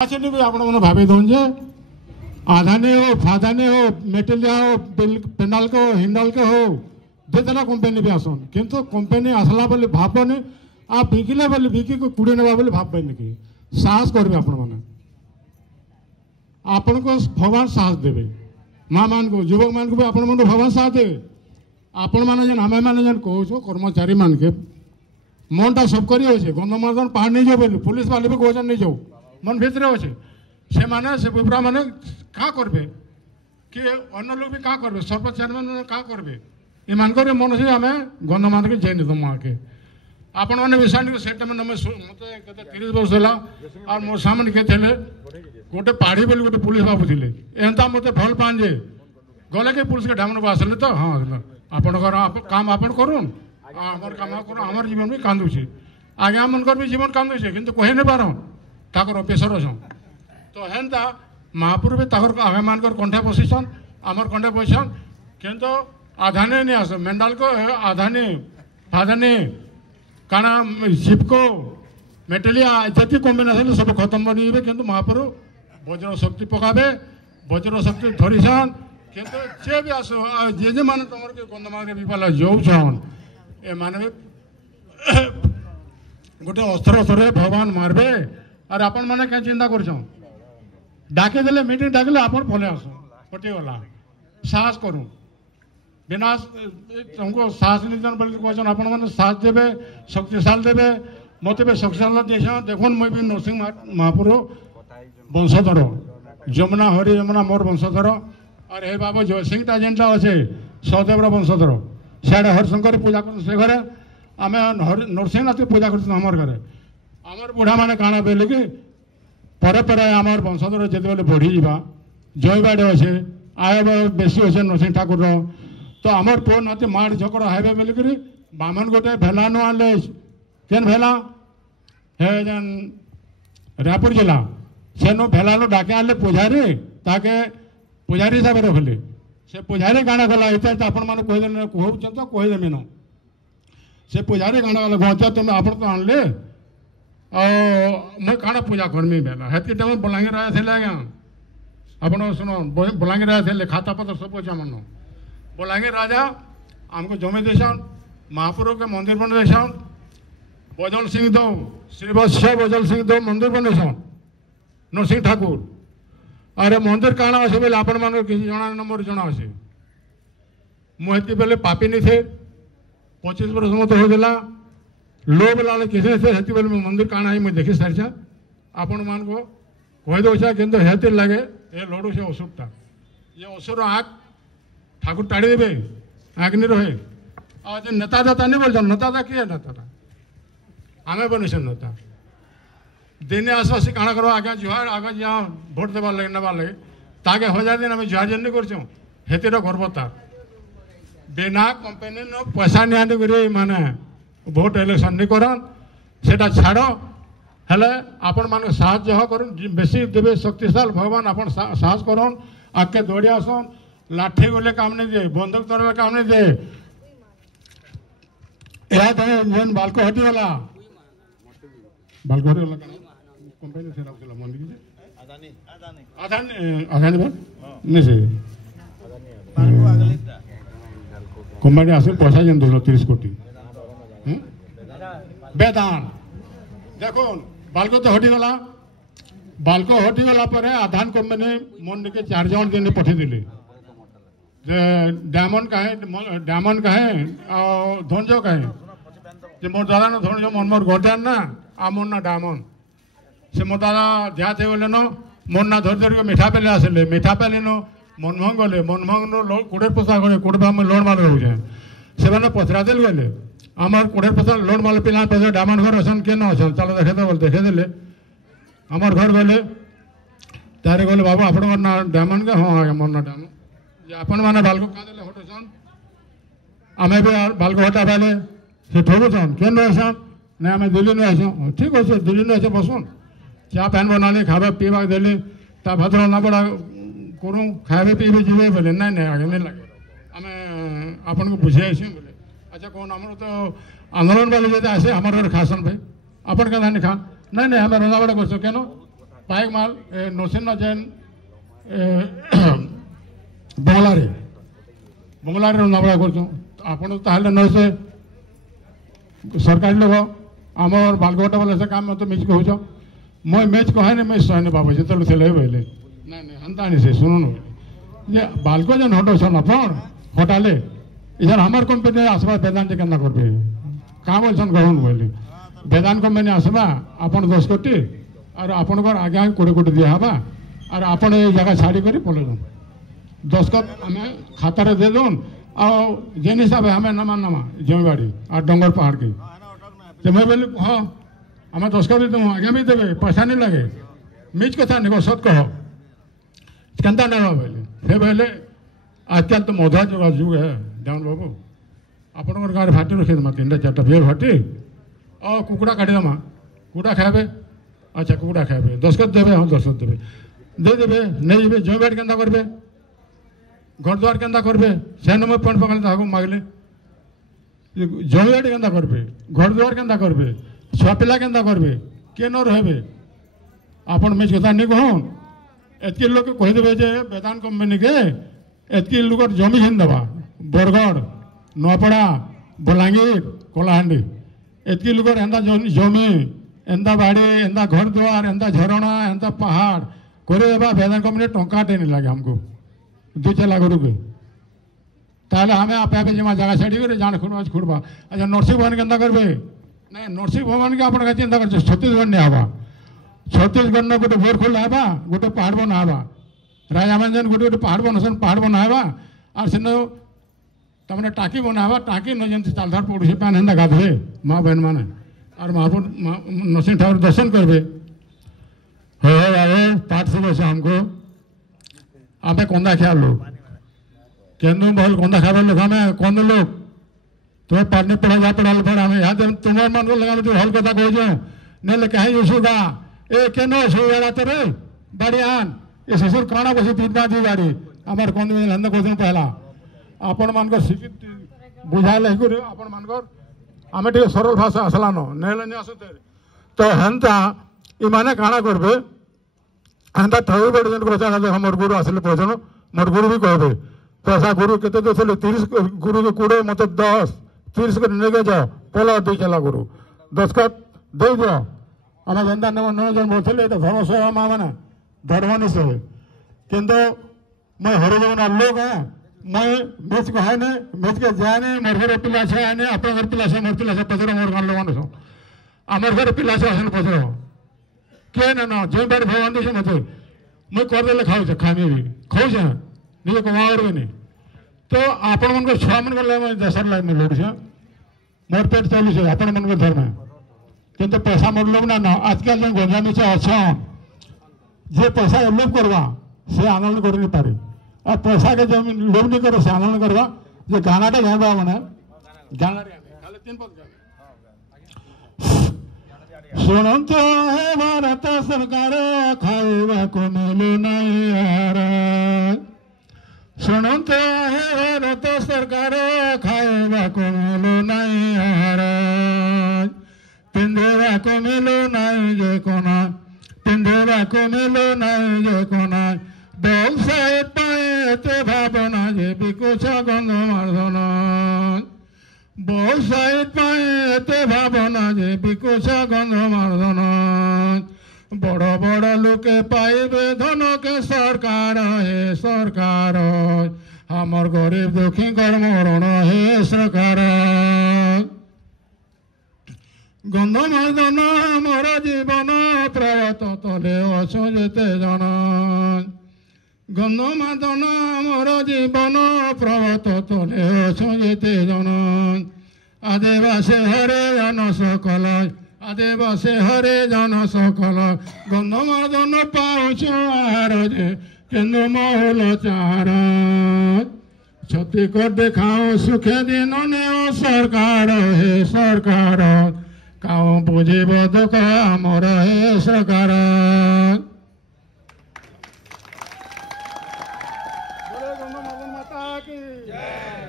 भी आपण मैंने भावी दौन जे आधाने हो फाधाने हो मेटेलिया हो पेनाल को हिंडाल के हो जेतना कंपनी भी आसन किंतु कंपनी आसला बोली भाबने आ बिकिले बोली बिकी को कुड़ी नेबा बोली भाबबेनि कि साहस करबे आपण माने आपण को भगवान साहस देबे मां मान को युवक मान को भी आपण मन भगवान साहस देबे आपण माने जन हमें माने जन कहू छो कर्मचारी मान के मनटा सब करी होछे गंधमार्दन पहाड़ नहीं जाओ बोली पुलिस वाले भी गोजन नहीं जाओ मन भितर अच्छे से माने से बुबरा माने क्या करबे कि अन्य लोग भी क्या करबे सरपंच चेयरमैन मैंने क्या करबे ये मानकर मन से आम गंधमान के जेन तुम आके आपण मैंने विषय से टाइम मत 30 वर्ष है और मो सामने के थे गोटे पहाड़ी बोली गोटे पुलिस बाबू थे एंता मत भल पान जे गले के पुलिस के ढामन को आसले तो हाँ आपणकर काम आपण करूँ आमर काम कर आमर जीवन भी कांदुचे आगे मनकर भी जीवन कांदुचे किंतु कही नहीं पार ताकर ऑफिसर अच्छा तो हेन्ता महापुर भी ताकर आगे मानकर कंठे बसीसन आमर कंठे बसीसन किंतु आधाने नहीं आस मेंडाल को आधाने फाधाने काना शिपको मेटेलिया इत्यादि कॉम्बिनेशन सब खत्म बनी किंतु महापुर वज्र शक्ति पकाबे वज्र शक्ति धरीसन किंतु जे भी आस जे माने तुम गंधमार्ग विपाला जाऊन ए माने गोटे अस्त्र थरे भगवान मारबे और आपण मैंने क्या चिंता कर डाके देले मीटिंग डाकले आप भले आस पटिगला साहस करूँ बिना तुमको साहस निधन बोल कहन आपण मैंने साहस देवे शक्तिशाल देवे मत भी शक्तिशाल देश देखो मुझे भी नरसिंह महापुर वंशधर जमुना हरि जमुना मोर वंशधर और हे बाबा जयसिंहटा जेनटा अच्छे सहदेवर वंशधर सियाड़े हरिशंकर पूजा कर से घरे आम नरसिंहनाथ पूजा कर घरे आमर बुढ़ा माने काना बेले कि परे परे आमर वंशधर जिते बेले बढ़ी जा जयबाड़े अच्छे आय बेसी अच्छे नरसिंह ठाकुर तो आमर पुओ नाती माड़ झकड़ हाइबे बोलिकी बामन गोटे भेला नु आनले केन भेला हे जेन रायपुर जिला सेनो भेला नु डाके आनले पुजारी ताके पुजारी हिसाब से रखले से पुजारी काना गला इतना आपण मैंने कहीदे कहूँ तो कहीदेमी न से पुजारी काना गला गचा तुम आप तो आनले मुझे काना पूजा करमी बेला हेती टाइम बलांगीर आया थे आज्ञा आपण शुण बलांगीर आया थे खाता पत्र सब अच्छे मन बलांगीर राजा आमको जमी देसन महापुर के मंदिर बन देसन बजल सिंह दो श्रीवत्स बजल सिंह दो मंदिर बनेसन नरसिंह ठाकुर अरे मंदिर काना अच्छे बोले आपण मान किसी जना नंबर जना अच्छे मुझे बेले पापी नहीं थे 25 वर्ष मत होगा लोभ लाल किसी से बेले मंदिर काना है मुझे देखी सारी आपण मान को कही दौचा कि हेती लगे ये लड़ू से असुरटा ये असुर आग ठाकुर टाड़ी देवे आग नहीं रहे आज नेता दाता नहीं बोल नेता किए नेता आम बनी से नेता दिने आसपास काना करो आगे जुहार आगे जहाँ भोट देवार लगे नेबार लगे ताके 1000 दिन आम जुहार जेन कर हेतिर गर्व तार बिना कंपनी पैसा नहीं आनी माने भोट इलेक्शन नहीं करन सेटा छाड़ हेले आपण मान साहस कर बेसी देवे शक्तिशाल भगवान आपण साहस करन आगे दौड़ी आसन लाठी गले काम नहीं दे बंदूक तरह काम नहीं दे जेन बालको हटिगला बालको हटिगला कंपनी से रखला मंदिर अदानी अदानी अदानी नहीं से कंपनी आसे पैसा जेन दो 30 कोटी बेदान देखो बालको तो हटिगला बालको हटिगला पर आधान कंपनी मन के 4 जन दिन पठेदेले डायमंड कहे धनजो कहे मोर दादा ना धनजो मन मोर गोदान ना आ मोर ना डायमंड से मोर दादा दिया थे बोले न मोर ना धर धर मीठा पेले आसले मीठा पेले न मनमोहन गले मनमोहन कोड़े पोसा गले कोड़े आम लोन माल रोचे से पचरा देल गले आमार कोड़े पोसा लोन माल पिला पैसा डायमंड घर असन के न असन चलो देखे बोले देखेदेले आमार घर गले तारे गले बाबू आप ना डायमंड के हाँ आगे मोर ना डायमंड आपण मैंने बालको कादेले हटोसन आम भी बालको हटा पाले से ठोकुन के नुसन ना आम दिल्ली नु आस ठीक अच्छे दिल्ली नु आसे बसन चा पैन बनाले खावे पीवा देली ता भद्र ना बड़ा करूँ खावे पीबे जीवे बोले ना नहीं आगे नहीं लगे आम आपन को बुझे आस बोले अच्छा कौन आम तो आंदोलन वाले जो आसे हमारे खासन भाई अपन क्या नहीं खा नहीं नहीं हमें रंधा बड़ा कर क्या ପାଇକ ମାଲ ନରସିଂହ ଜୈନ ବଙ୍ଗଲାରେ ନବଳା କରୁଛୁ ଆପଣ ତାହେଲେ ନହେଲେ ସେ ସରକାରୀ ଲୋକ ଆମର ବାଲଗୋଟା ବୋଲେ ସେ କାମ ତ ମିଛ କହୁଛ ମୁଁ ମ୍ୟାଚ୍ କହେନି ମୁଇଁ ସହନି ବାବୁ ଯେତେବେଳେ ଥିଲେ ବୋଇଲେ ନାଇଁ ନାଇଁ ହେନ୍ତା ନି ସେ ଶୁଣୁନ ଯେ ବାଲଗୋ ଯେନ୍ ହଟଉଛନ୍ ଆପଣ ହଟାଲେ इधर हमार कंपनी आसबा वेदांत केन्ना करबे काम बोलछन कहून बोली वेदांत कंपनी आसबा आपण 10 कोटी और आपण घर आगे 20 कोटी दिया हबा और आपण ए जगह छाड़ी करी पले 10 कोट हमें खाता रे दे दोन आ जेन हिसाब हमें नमा नमा जमीबाड़ी और डंगर पहाड़ की ते मैं बोली हां हमें 10 कोटी दे आगे भी देबे पैसा नहीं लगे मिच कथा निको सत कहो केनता न बोले हे बोले आजकल तो मौधा जुग है जान बाबू आपणकर गाँव फाटी रखीदमा 3-4टा बियर फाटी और कुकुड़ा काटिदमा कुकुड़ा खाए अच्छा कुकुड़ा खाए 10 कोटी देवे हाँ 10 कोटी देवे देदेवे नहीं जी जमी बाड़ी केन्ता करबे घर द्वार केन्ता करबे सेन मैं पेंट पकड़ ताकू मागले जमी बाड़ी केन्ता करबे घर द्वार केन्ता करबे छुआ पिला केन्ता करबे के न रहबे आपण मिछ कथा नहीं कहून एतकी लोक कहीदेवे जे वेदांत कंपनी के एतकी लोक जमी छीन देवा बरगढ़ नपड़ा बलांगीर कलाहांडी एतकी लोक एंता जमी एंता बाड़ी एंता घर द्वार एंता झरणा एंता पहाड़ करे वेदांत कंपनी टंकाटे नहीं लगे हमको 2-4 लाख रुपये ताहले हमें आपे आपे जमा जगह छाड़ी कर जान खुड़वा खुड़वा अच्छा नरसिंह भवन केन्ता करबे ना नरसिंह भवन के आपण चिंता कर छत्तीसगढ़ नहीं आवा छत्तीसगढ़ न गोटे बोरखोल आवा गोटे पहाड़ बना आवा राजा मान गोटे गोटे पहाड़ बना आवा और सेन तमने टाकी बनावा टाकी न जन चालधार पड़ोसी पान हेन्दा गाधे माँ बहन माने और महापुर नरसिंह ठाकुर दर्शन करबे हो आवे पाठ से बसे हमको आमे कंदा ख्याल लोग केन्दू भल कंदा खाबर लोग हमें कंद लोग तुम्हें पढ़ने पढ़ा जा पढ़ा पढ़ा हमें यहाँ तुम्हारे मन को लगा तो हल कथा कहो नहीं कहीं उसुगा ए केन असुगा तेरे बाड़ी आन ये ससुर काना बसी 3-5 दी बाड़ी आमार कंद हेन्दा कह पहला आपण मानकर शिक्षित बुझाइल आपण मानकर आमे टे सरल भाषा आसलानो नहीं आसते तो हेन्ता इमाने काना करबे हेन्ता ठगी बड़ी जन को हमर गुरु आसले पहुंचनो मोर गुरु भी कहबे पैसा गुरु केते देले 30 गुरु के कूड़े मत 10 30 को नेगे जाओ पहला 2 चला गुरु 10 का दे दियो आमे जेंदा न जन बोलले तो धर्म सेवा मा माने धर्मनी से किंतु मैं हरिजन लोग है मैं मेच को है ने मेच के जाने मोर घर पिला छे आने अपन घर पिला छे मोर पिला छे पजरो मोर गान लोगन सो आमर घर पिला छे हसन पजरो के न जे बार भगवान दे मते मैं कर देले खाउ छे खामी भी खाउ छे निजे कमावर भी नहीं तो आपण मन को छुआ मन को मैं दसर लाइन में लोड छे मोर पेट चालू छे आपण मन को धर्म किंतु पैसा मोर लोग ना आजकल जन गंजामी छे अच्छा जे पैसा लोभ करवा से आनंद कर नहीं पारे और पैसा के जब लोभ नहीं करो से आनंद करवा जे गानाटा गाइबा माने गाना खाली 3 पद सुनंत है भारत सरकार खाइबा को मिलू नहीं यार सुनंत है भारत सरकार खाइबा को मिलू नहीं यार पिंधेबा को मिलू नहीं जे कोना पिंधेबा को मिलू नहीं जे कोना व्यवसाय पाए भावना जे बिकुछ गंध मार्दन व्यवसाय पाए भावना जे बिकुछ गंध मार्दन बड़ बड़ लोके पाइबे धन के सरकार हे सरकार हमर गरीब दुखी कर मरण हे सरकार गंध मार्दन हमर जीवन प्रवत तले अछु जेते जन गंध मादन मोर जीवन प्रवत तले अछु जेते जन आदिवासी हरे जन सकल आदिवासी हरे जन सकल गंध मादन पाउछु आहार जे केन्दु महल चार छती कर देखाओ सुखे दिन ने सरकार हे सरकार काऊ बुझिब दुख आमर हे सरकार बोले गंगा माता की जय।